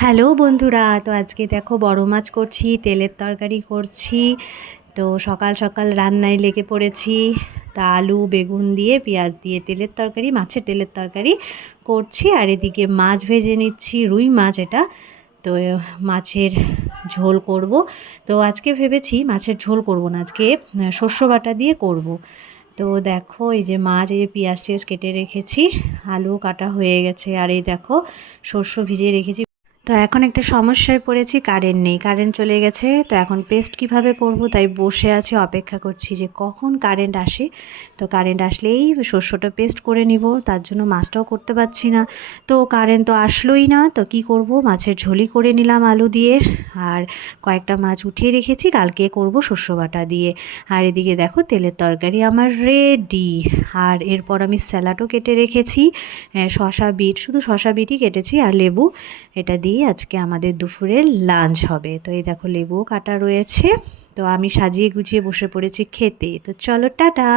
Hello বন্ধুরা, তো আজকে দেখো বড় মাছ করছি, তেলের তরকারি করছি। তো সকাল সকাল রান্নায় লেগে পড়েছি। তা আলু বেগুন দিয়ে পেঁয়াজ দিয়ে তেলের তরকারি, মাছের তেলের তরকারি করছি। আর এদিকে মাছ ভেজে নিচ্ছি, রুই মাছ এটা। তো মাছের ঝোল করব। তো আজকে ভেবেছি মাছের ঝোল করব না, আজকে শস্য বাটা দিয়ে করব। তো দেখো এই যে মাছ, এই যে পেঁয়াজ টিয়াজ কেটে রেখেছি, আলু কাটা হয়ে গেছে, আর এই দেখো শস্য ভিজিয়ে রেখেছি। তো এখন একটা সমস্যায় পড়েছি, কারেন্ট নেই, কারেন্ট চলে গেছে। তো এখন পেস্ট কিভাবে করব, তাই বসে আছি, অপেক্ষা করছি যে কখন কারেন্ট আসে। তো কারেন্ট আসলেই শস্যটা পেস্ট করে নিব, তার জন্য মাছটাও করতে পারছি না। তো কারেন্ট তো আসলোই না, তো কি করব, মাছের ঝোলই করে নিলাম আলু দিয়ে। আর কয়েকটা মাছ উঠিয়ে রেখেছি, কালকে করব শস্য বাটা দিয়ে। আর এদিকে দেখো তেলের তরকারি আমার রেডি। আর এরপর আমি স্যালাডও কেটে রেখেছি, শশা বিট, শুধু শশা বিটই কেটেছি, আর লেবু। এটা দিয়ে আজকে আমাদের দুপুরের লাঞ্চ হবে। তো এই দেখো লেবুও কাটা রয়েছে। তো আমি সাজিয়ে গুছিয়ে বসে পড়েছি খেতে। তো চলো টাটা।